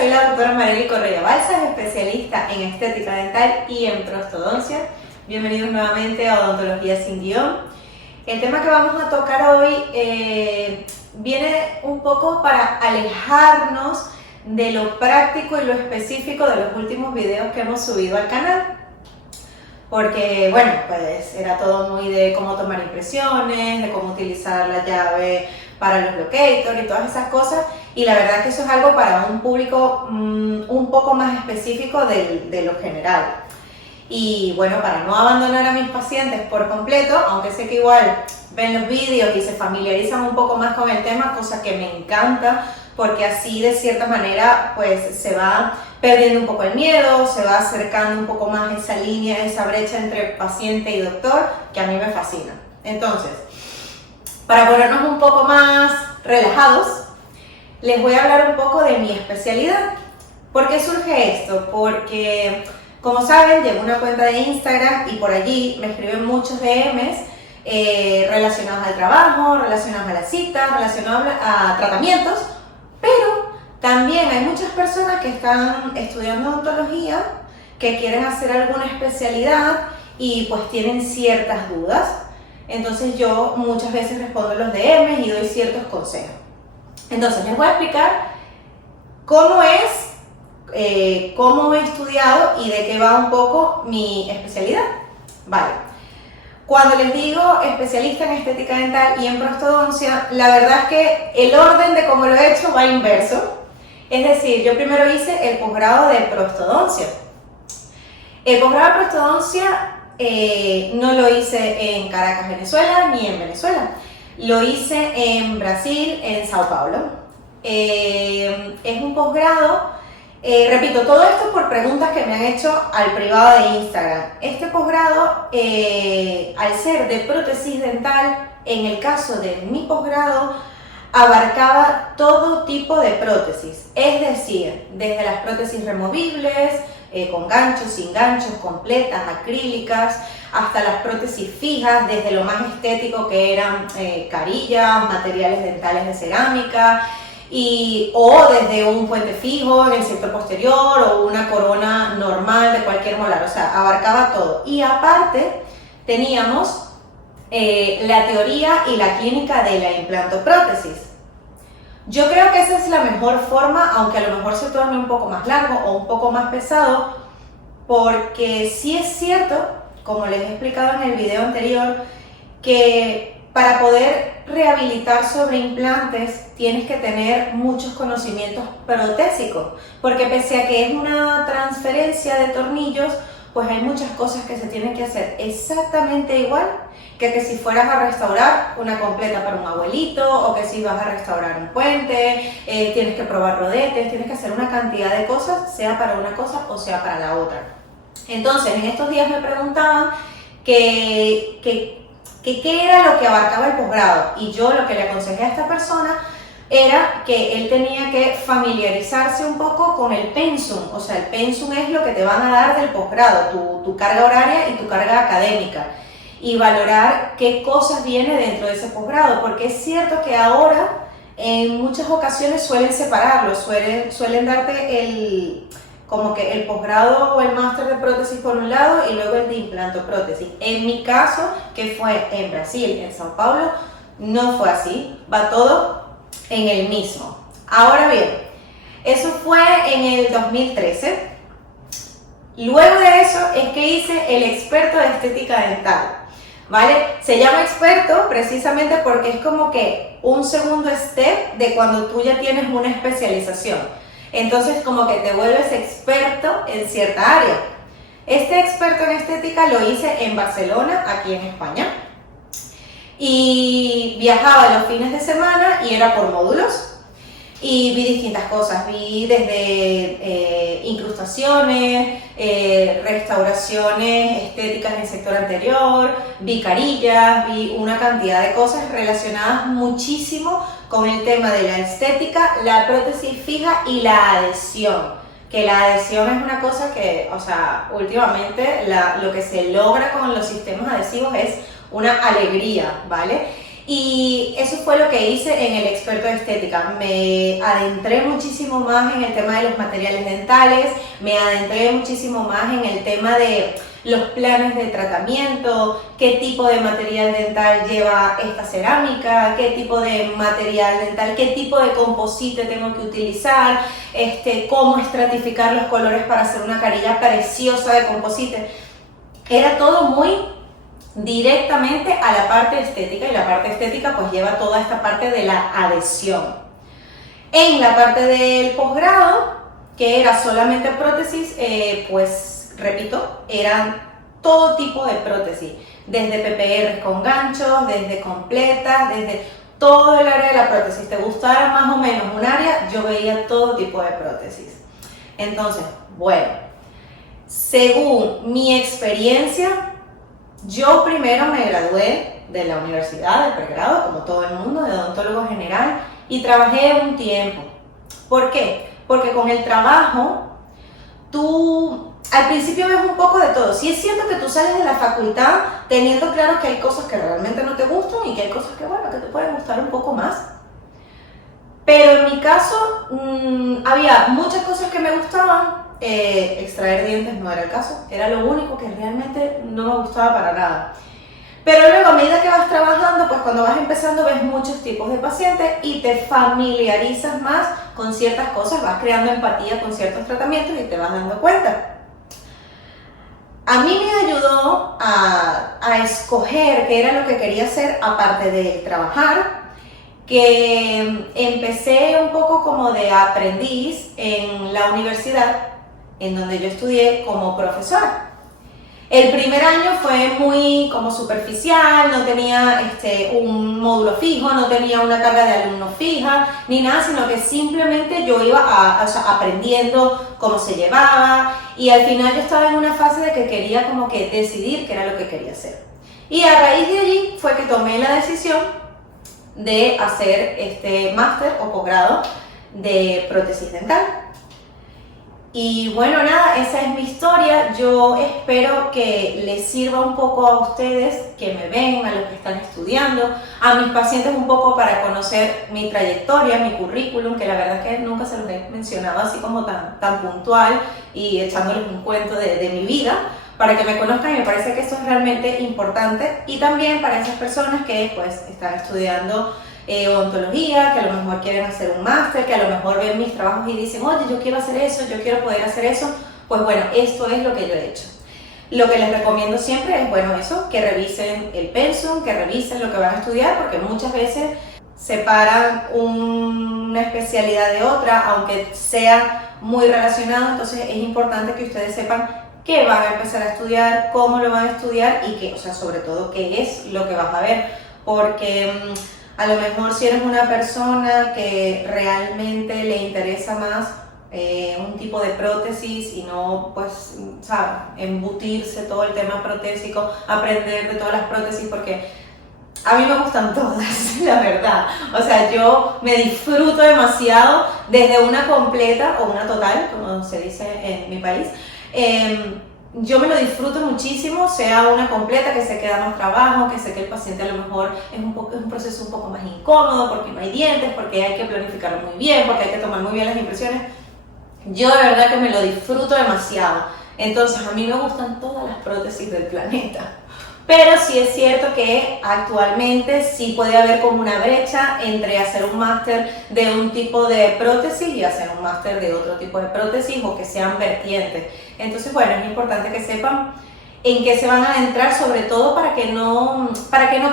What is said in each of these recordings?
soy la doctora Marely Correa Balsas, especialista en estética dental y en prostodoncia. Bienvenidos nuevamente a Odontología sin Guión. El tema que vamos a tocar hoy viene un poco para alejarnos de lo práctico y lo específico de los últimos videos que hemos subido al canal. Porque, bueno, pues era todo muy de cómo tomar impresiones, de cómo utilizar la llave para los locators y todas esas cosas. Y la verdad que eso es algo para un público un poco más específico de lo general. Y bueno, para no abandonar a mis pacientes por completo, aunque sé que igual ven los vídeos y se familiarizan un poco más con el tema, cosa que me encanta, porque así de cierta manera pues se va perdiendo un poco el miedo, se va acercando un poco más esa línea, esa brecha entre paciente y doctor, que a mí me fascina. Entonces, para ponernos un poco más relajados, les voy a hablar un poco de mi especialidad. ¿Por qué surge esto? Porque, como saben, llevo una cuenta de Instagram y por allí me escriben muchos DMs relacionados al trabajo, relacionados a las citas, relacionados a tratamientos, pero también hay muchas personas que están estudiando odontología, que quieren hacer alguna especialidad y pues tienen ciertas dudas. Entonces yo muchas veces respondo los DMs y doy ciertos consejos. Entonces les voy a explicar cómo he estudiado y de qué va un poco mi especialidad. Vale. Cuando les digo especialista en estética dental y en prostodoncia, la verdad es que el orden de cómo lo he hecho va inverso. Es decir, yo primero hice el posgrado de prostodoncia. El posgrado de prostodoncia no lo hice en Caracas, Venezuela, ni en Venezuela. Lo hice en Brasil, en Sao Paulo. Es un posgrado, repito, todo esto por preguntas que me han hecho al privado de Instagram. Este posgrado, al ser de prótesis dental, en el caso de mi posgrado, abarcaba todo tipo de prótesis. Es decir, desde las prótesis removibles, con ganchos, sin ganchos, completas, acrílicas, hasta las prótesis fijas, desde lo más estético que eran carillas, materiales dentales de cerámica, o desde un puente fijo en el sector posterior o una corona normal de cualquier molar, o sea, abarcaba todo. Y aparte teníamos la teoría y la clínica de la implantoprótesis. Yo creo que esa es la mejor forma, aunque a lo mejor se torne un poco más largo o un poco más pesado, porque sí es cierto, como les he explicado en el video anterior, que para poder rehabilitar sobre implantes tienes que tener muchos conocimientos protésicos, porque pese a que es una transferencia de tornillos, pues hay muchas cosas que se tienen que hacer exactamente igual que si fueras a restaurar una completa para un abuelito, o que si vas a restaurar un puente, tienes que probar rodetes, tienes que hacer una cantidad de cosas, sea para una cosa o sea para la otra. Entonces, en estos días me preguntaban qué era lo que abarcaba el posgrado, y yo lo que le aconsejé a esta persona era que él tenía que familiarizarse un poco con el pensum. O sea, el pensum es lo que te van a dar del posgrado, tu carga horaria y tu carga académica, y valorar qué cosas viene dentro de ese posgrado, porque es cierto que ahora en muchas ocasiones suelen separarlo, suelen darte como que el posgrado o el máster de prótesis por un lado y luego el de implantoprótesis. En mi caso, que fue en Brasil, en Sao Paulo, no fue así, va todo en el mismo. Ahora bien, eso fue en el 2013. Luego de eso es que hice el experto de estética dental, ¿vale? Se llama experto precisamente porque es como que un segundo step de cuando tú ya tienes una especialización. Entonces como que te vuelves experto en cierta área. Este experto en estética lo hice en Barcelona, aquí en España. Y viajaba los fines de semana y era por módulos. Y vi distintas cosas, vi desde incrustaciones, restauraciones estéticas en el sector anterior, vi carillas, vi una cantidad de cosas relacionadas muchísimo con el tema de la estética, la prótesis fija y la adhesión. Que la adhesión es una cosa que, o sea, últimamente lo que se logra con los sistemas adhesivos es una alegría, ¿vale? Y eso fue lo que hice en el experto de estética. Me adentré muchísimo más en el tema de los materiales dentales, me adentré muchísimo más en el tema de los planes de tratamiento, qué tipo de material dental lleva esta cerámica, qué tipo de material dental, qué tipo de composite tengo que utilizar, cómo estratificar los colores para hacer una carilla preciosa de composite. Era todo muy directamente a la parte estética, y la parte estética pues lleva toda esta parte de la adhesión. En la parte del posgrado, que era solamente prótesis, pues repito, eran todo tipo de prótesis, desde PPR con ganchos, desde completas, desde todo el área de la prótesis. Te gustara más o menos un área, yo veía todo tipo de prótesis. Entonces, bueno, según mi experiencia, yo primero me gradué de la universidad, del pregrado, como todo el mundo, de odontólogo general, y trabajé un tiempo. ¿Por qué? Porque con el trabajo, tú al principio ves un poco de todo. Sí es cierto que tú sales de la facultad teniendo claro que hay cosas que realmente no te gustan y que hay cosas que, bueno, que te pueden gustar un poco más. Pero en mi caso, había muchas cosas que me gustaban. Extraer dientes no era el caso, era lo único que realmente no me gustaba para nada. Pero luego, a medida que vas trabajando, pues cuando vas empezando ves muchos tipos de pacientes y te familiarizas más con ciertas cosas, vas creando empatía con ciertos tratamientos y te vas dando cuenta. A mí me ayudó a escoger qué era lo que quería hacer, aparte de trabajar, que empecé un poco como de aprendiz en la universidad, en donde yo estudié como profesora. El primer año fue muy como superficial, no tenía un módulo fijo, no tenía una carga de alumnos fija, ni nada, sino que simplemente yo iba aprendiendo cómo se llevaba, y al final yo estaba en una fase de que quería como que decidir qué era lo que quería hacer. Y a raíz de allí fue que tomé la decisión de hacer este máster o posgrado de prótesis dental. Y bueno, nada, esa es mi historia. Yo espero que les sirva un poco a ustedes que me ven, a los que están estudiando, a mis pacientes un poco para conocer mi trayectoria, mi currículum, que la verdad es que nunca se los he mencionado así como tan puntual y echándoles un cuento de mi vida, para que me conozcan. Y me parece que eso es realmente importante, y también para esas personas que pues están estudiando odontología, que a lo mejor quieren hacer un máster, que a lo mejor ven mis trabajos y dicen, oye, yo quiero hacer eso, yo quiero poder hacer eso. Pues bueno, esto es lo que yo he hecho. Lo que les recomiendo siempre es, bueno, eso, que revisen el pensum, que revisen lo que van a estudiar, porque muchas veces separan una especialidad de otra, aunque sea muy relacionado. Entonces es importante que ustedes sepan qué van a empezar a estudiar, cómo lo van a estudiar y que, o sea, sobre todo qué es lo que vas a ver, porque a lo mejor si eres una persona que realmente le interesa más un tipo de prótesis y no, pues, ¿sabes?, embutirse todo el tema protésico, aprender de todas las prótesis, porque a mí me gustan todas, la verdad. O sea, yo me disfruto demasiado desde una completa o una total, como se dice en mi país. Yo me lo disfruto muchísimo, sea una completa que se queda más trabajo, que sé que el paciente a lo mejor es un proceso un poco más incómodo porque no hay dientes, porque hay que planificarlo muy bien, porque hay que tomar muy bien las impresiones. Yo de verdad que me lo disfruto demasiado. Entonces a mí me gustan todas las prótesis del planeta. Pero sí es cierto que actualmente sí puede haber como una brecha entre hacer un máster de un tipo de prótesis y hacer un máster de otro tipo de prótesis, o que sean vertientes. Entonces, bueno, es importante que sepan en qué se van a adentrar, sobre todo para que no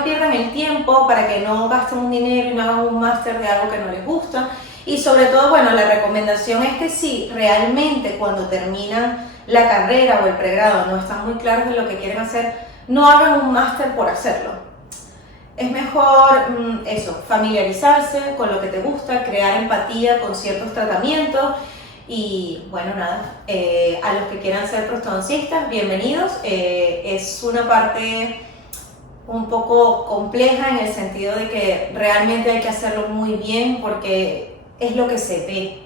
pierdan el tiempo, para que no gasten un dinero y no hagan un máster de algo que no les gusta. Y sobre todo, bueno, la recomendación es que si realmente cuando terminan la carrera o el pregrado no están muy claros de lo que quieren hacer, no hagan un máster por hacerlo. Es mejor eso, familiarizarse con lo que te gusta, crear empatía con ciertos tratamientos. Y bueno, nada, a los que quieran ser prostodoncistas, bienvenidos. Es una parte un poco compleja en el sentido de que realmente hay que hacerlo muy bien, porque es lo que se ve.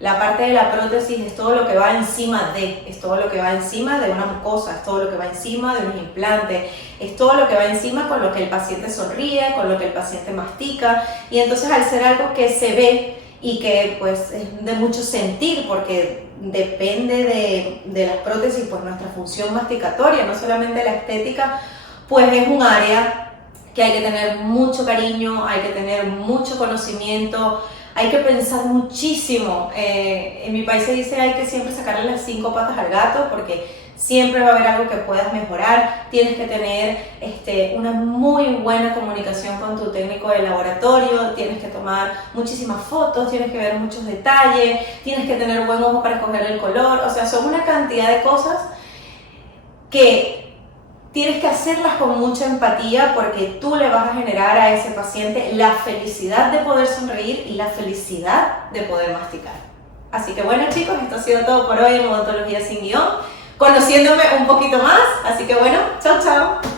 La parte de la prótesis es todo lo que va encima de, es todo lo que va encima de una mucosa, es todo lo que va encima de unos implantes, es todo lo que va encima con lo que el paciente sonríe, con lo que el paciente mastica, y entonces al ser algo que se ve y que pues es de mucho sentir, porque depende de las prótesis, pues nuestra función masticatoria, no solamente la estética, pues es un área que hay que tener mucho cariño, hay que tener mucho conocimiento, hay que pensar muchísimo. En mi país se dice hay que siempre sacarle las 5 patas al gato, porque siempre va a haber algo que puedas mejorar. Tienes que tener una muy buena comunicación con tu técnico de laboratorio, tienes que tomar muchísimas fotos, tienes que ver muchos detalles, tienes que tener buen ojo para escoger el color, o sea, son una cantidad de cosas que tienes que hacerlas con mucha empatía, porque tú le vas a generar a ese paciente la felicidad de poder sonreír y la felicidad de poder masticar. Así que bueno, chicos, esto ha sido todo por hoy en Odontología sin Guión, conociéndome un poquito más. Así que bueno, chao, chao.